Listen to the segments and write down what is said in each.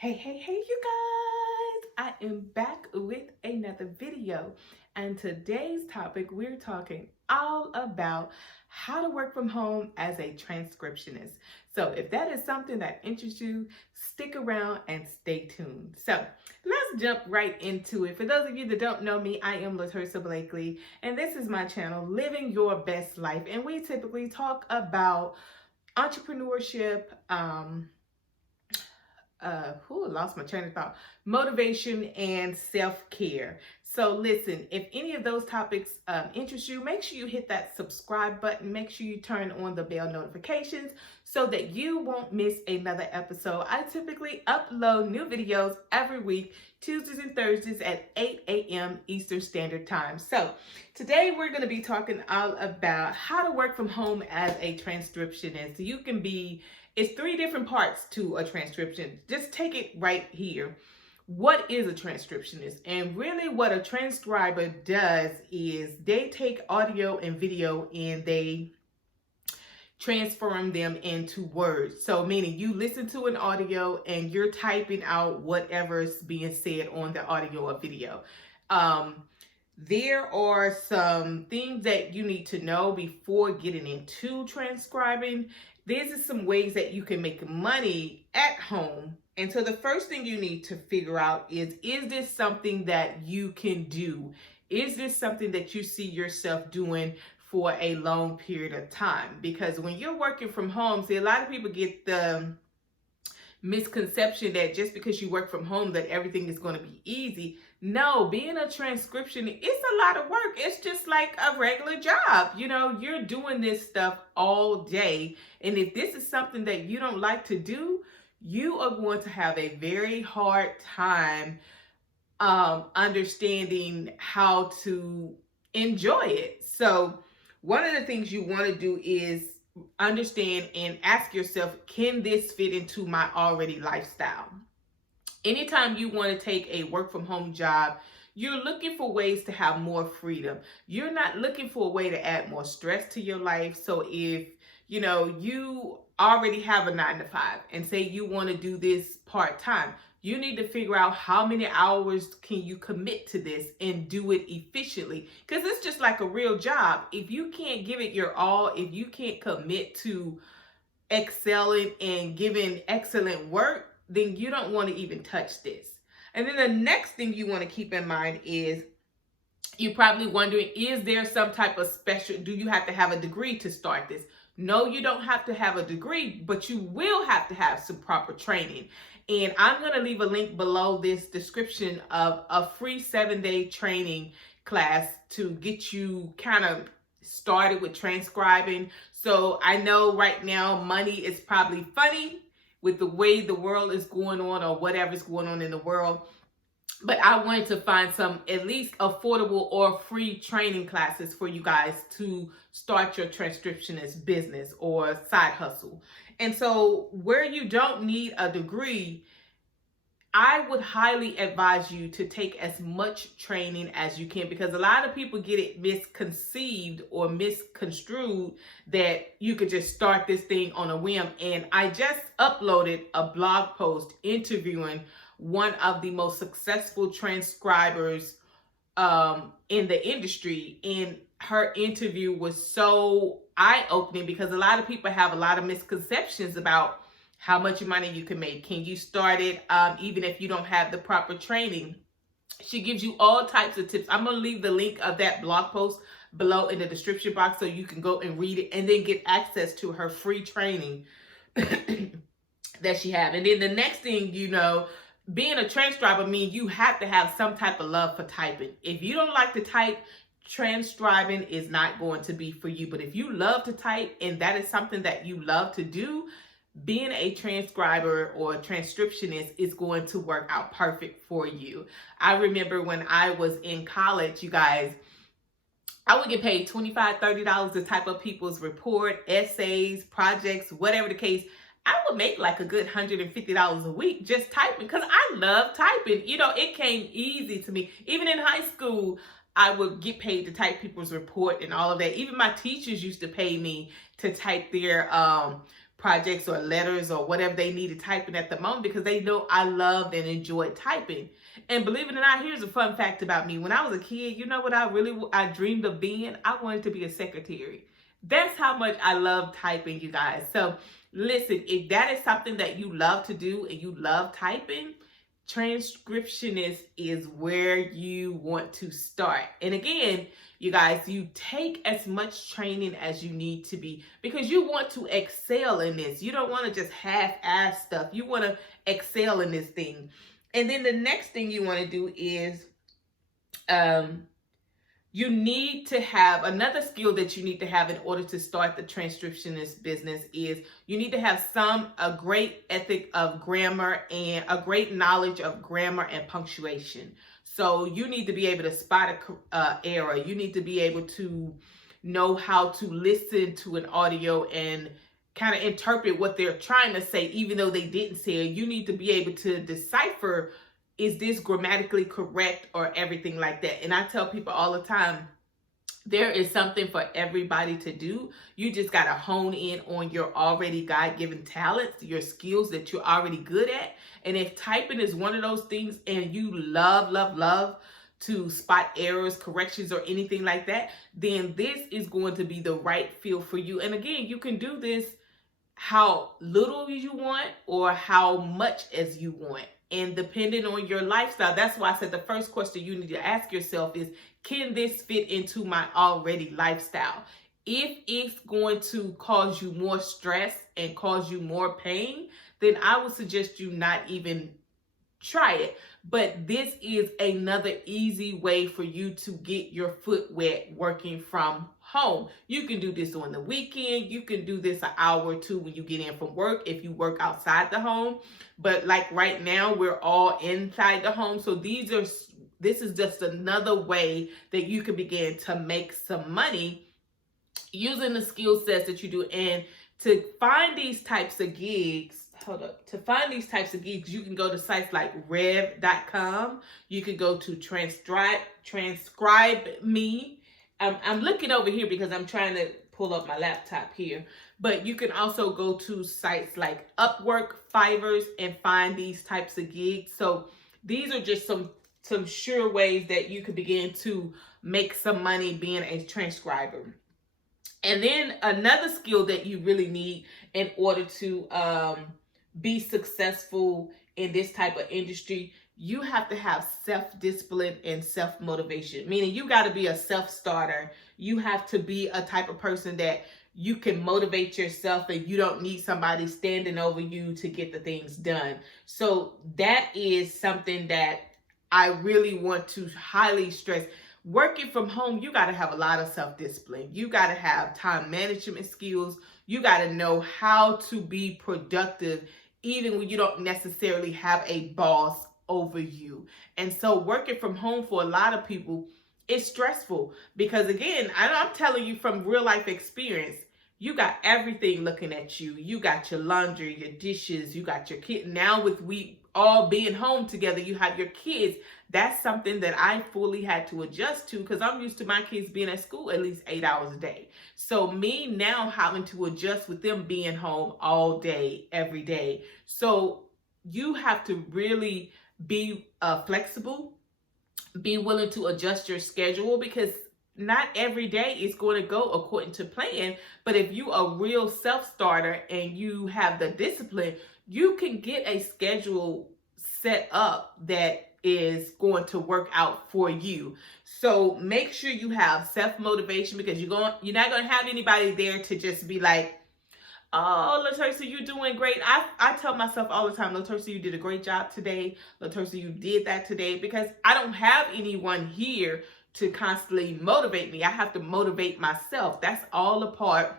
Hey, you guys! I am back with another video, and today's topic we're talking all about how to work from home as a transcriptionist. So, if that is something that interests you, stick around and stay tuned. So, let's jump right into it. For those of you that don't know me, I am LaTersa Blakely, and this is my channel, Living Your Best Life. And we typically talk about entrepreneurship, lost my train of thought, motivation and self-care. So listen, if any of those topics interest you, make sure you hit that subscribe button. Make sure you turn on the bell notifications so that you won't miss another episode. I typically upload new videos every week, Tuesdays and Thursdays at 8 a.m. Eastern Standard Time. So today we're going to be talking all about how to work from home as a transcriptionist. It's three different parts to a transcription. Just take it right here. What is a transcriptionist? And really what a transcriber does is they take audio and video and they transform them into words. So meaning you listen to an audio and you're typing out whatever's being said on the audio or video. There are some things that you need to know before getting into transcribing. These are some ways that you can make money at home. And so the first thing you need to figure out is this something that you can do? Is this something that you see yourself doing for a long period of time? Because when you're working from home, see, a lot of people get the misconception that just because you work from home that everything is going to be easy. No, being a transcription, it's a lot of work. It's just like a regular job. You know, you're doing this stuff all day. And if this is something that you don't like to do, you are going to have a very hard time understanding how to enjoy it. So one of the things you want to do is understand and ask yourself, can this fit into my already lifestyle? Anytime you want to take a work from home job, you're looking for ways to have more freedom. You're not looking for a way to add more stress to your life. So if you already have a 9-to-5 and say you want to do this part-time, you need to figure out how many hours can you commit to this and do it efficiently. Because it's just like a real job. If you can't give it your all, if you can't commit to excelling and giving excellent work, then you don't want to even touch this. And then the next thing you want to keep in mind is, you're probably wondering, is there some type of special, do you have to have a degree to start this? No, you don't have to have a degree, but you will have to have some proper training. And I'm going to leave a link below this description of a free 7-day training class to get you kind of started with transcribing. So I know right now money is probably funny with the way the world is going on or whatever's going on in the world. But I wanted to find some at least affordable or free training classes for you guys to start your transcriptionist business or side hustle. And so where you don't need a degree, I would highly advise you to take as much training as you can, because a lot of people get it misconceived or misconstrued that you could just start this thing on a whim. And I just uploaded a blog post interviewing one of the most successful transcribers in the industry. And her interview was so eye-opening because a lot of people have a lot of misconceptions about how much money you can make. Can you start it even if you don't have the proper training? She gives you all types of tips. I'm going to leave the link of that blog post below in the description box so you can go and read it and then get access to her free training that she have. And then the next thing, being a transcriber means you have to have some type of love for typing. If you don't like to type, transcribing is not going to be for you. But if you love to type and that is something that you love to do, being a transcriber or a transcriptionist is going to work out perfect for you. I remember when I was in college, you guys, I would get paid $25, $30 to type up people's report, essays, projects, whatever the case. I would make like a good $150 a week just typing because I love typing. It came easy to me. Even in high school, I would get paid to type people's report and all of that. Even my teachers used to pay me to type their projects or letters or whatever they needed typing at the moment, because they know I loved and enjoyed typing. And believe it or not, here's a fun fact about me. When I was a kid, you know what I dreamed of being? I wanted to be a secretary. That's how much I love typing, you guys. So listen, if that is something that you love to do and you love typing, Transcriptionist is where you want to start. And again, you guys, you take as much training as you need to be, because you want to excel in this. You don't want to just half-ass stuff. You want to excel in this thing. And then the next thing you want to do is you need to have another skill that you need to have in order to start the transcriptionist business. Is you need to have a great ethic of grammar and a great knowledge of grammar and punctuation. So you need to be able to spot a error. You need to be able to know how to listen to an audio and kind of interpret what they're trying to say, even though they didn't say it. You need to be able to decipher, is this grammatically correct or everything like that. And I tell people all the time, there is something for everybody to do. You just got to hone in on your already God-given talents, your skills that you're already good at. And if typing is one of those things and you love to spot errors, corrections, or anything like that, then this is going to be the right field for you. And again, you can do this how little you want or how much as you want. And depending on your lifestyle, that's why I said the first question you need to ask yourself is, can this fit into my already lifestyle? If it's going to cause you more stress and cause you more pain, then I would suggest you not even try it. But this is another easy way for you to get your foot wet working from home. You can do this on the weekend. You can do this an hour or two when you get in from work if you work outside the home. But like right now, we're all inside the home. So this is just another way that you can begin to make some money using the skill sets that you do. And to find these types of gigs, you can go to sites like rev.com. You can go to Transcribe Me. I'm looking over here because I'm trying to pull up my laptop here. But you can also go to sites like Upwork, Fiverr, and find these types of gigs. So these are just some sure ways that you can begin to make some money being a transcriber. And then another skill that you really need in order to be successful in this type of industry, you have to have self-discipline and self-motivation, meaning you got to be a self-starter. You have to be a type of person that you can motivate yourself and you don't need somebody standing over you to get the things done. So that is something that I really want to highly stress. Working from home, you got to have a lot of self-discipline. You got to have time management skills. You got to know how to be productive even when you don't necessarily have a boss over you. And so working from home for a lot of people is stressful because, again, I'm telling you from real life experience, you got everything looking at you. You got your laundry, your dishes, you got your kid. Now with we all being home together, you have your kids. That's something that I fully had to adjust to because I'm used to my kids being at school at least 8 hours a day. So me now having to adjust with them being home all day, every day. So you have to really be flexible, be willing to adjust your schedule because not every day is going to go according to plan. But if you are a real self-starter and you have the discipline, you can get a schedule set up that is going to work out for you. So make sure you have self-motivation because you're not going to have anybody there to just be like, oh, LaTersa, you're doing great. I tell myself all the time, LaTersa, you did a great job today. LaTersa, you did that today, because I don't have anyone here to constantly motivate me. I have to motivate myself. That's all a part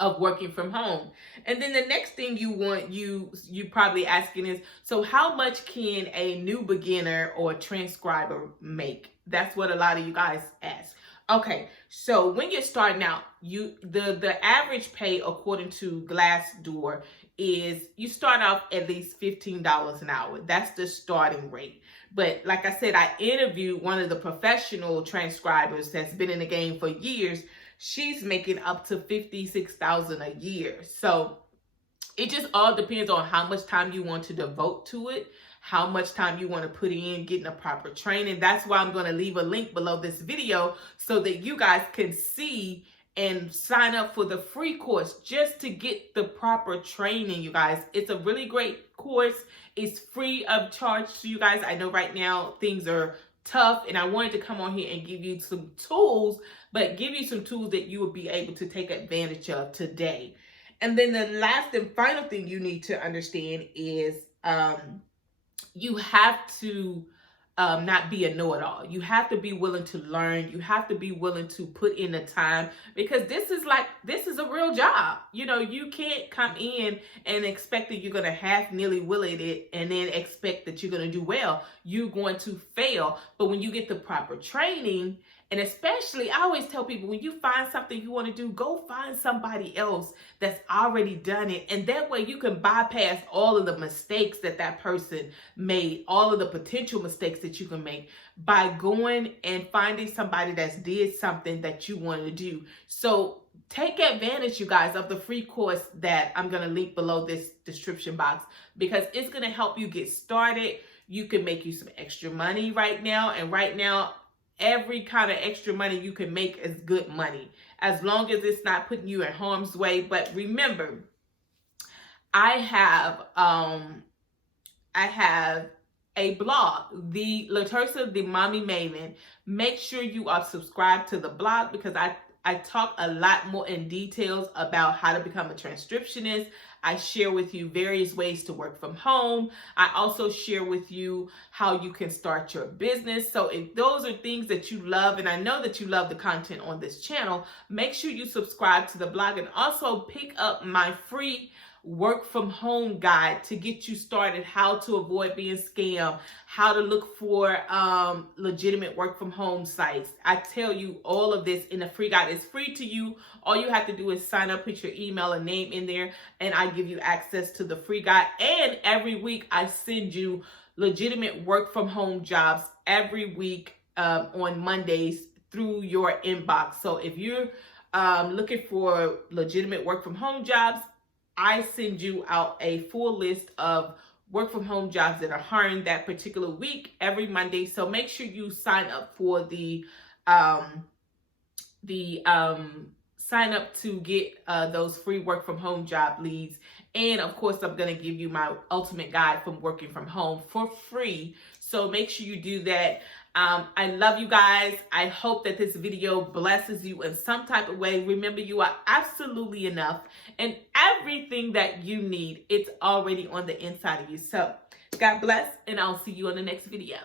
of working from home. And then the next thing you want, you probably asking is, so how much can a new beginner or transcriber make? That's what a lot of you guys ask. Okay, so when you're starting out, the average pay according to Glassdoor is you start off at least $15 an hour. That's the starting rate. But like I said, I interviewed one of the professional transcribers that's been in the game for years. She's making up to $56,000 a year. So it just all depends on how much time you want to devote to it, how much time you want to put in getting a proper training. That's why I'm going to leave a link below this video so that you guys can see and sign up for the free course just to get the proper training, you guys. It's a really great course. It's free of charge to you guys. I know right now things are tough, and I wanted to come on here and give you some tools, but give you some tools that you will be able to take advantage of today. And then the last and final thing you need to understand is you have to not be a know-it-all. You have to be willing to learn. You have to be willing to put in the time, because this is a real job. You know, you can't come in and expect that you're going to half-nilly will it and then expect that you're going to do well. You're going to fail. But when you get the proper training, and especially, I always tell people, when you find something you want to do, go find somebody else that's already done it. And that way you can bypass all of the mistakes that that person made, all of the potential mistakes that you can make by going and finding somebody that's did something that you want to do. So take advantage, you guys, of the free course that I'm going to link below this description box, because it's going to help you get started. You can make you some extra money right now. And right now, every kind of extra money you can make is good money, as long as it's not putting you in harm's way. But remember, I have a blog, the LaTersa, the Mommy Maven. Make sure you are subscribed to the blog, because I talk a lot more in details about how to become a transcriptionist. I share with you various ways to work from home. I also share with you how you can start your business. So if those are things that you love, and I know that you love the content on this channel, make sure you subscribe to the blog, and also pick up my free work from home guide to get you started, how to avoid being scammed, how to look for legitimate work from home sites. I tell you all of this in the free guide. It's free to you. All you have to do is sign up, put your email and name in there, and I give you access to the free guide. And every week I send you legitimate work from home jobs every week on Mondays through your inbox. So if you're looking for legitimate work from home jobs, I send you out a full list of work from home jobs that are hiring that particular week every Monday. So make sure you sign up for the sign up to get those free work from home job leads. And of course, I'm going to give you my ultimate guide from working from home for free. So make sure you do that. I love you guys. I hope that this video blesses you in some type of way. Remember, you are absolutely enough, and everything that you need, it's already on the inside of you. So God bless, and I'll see you on the next video.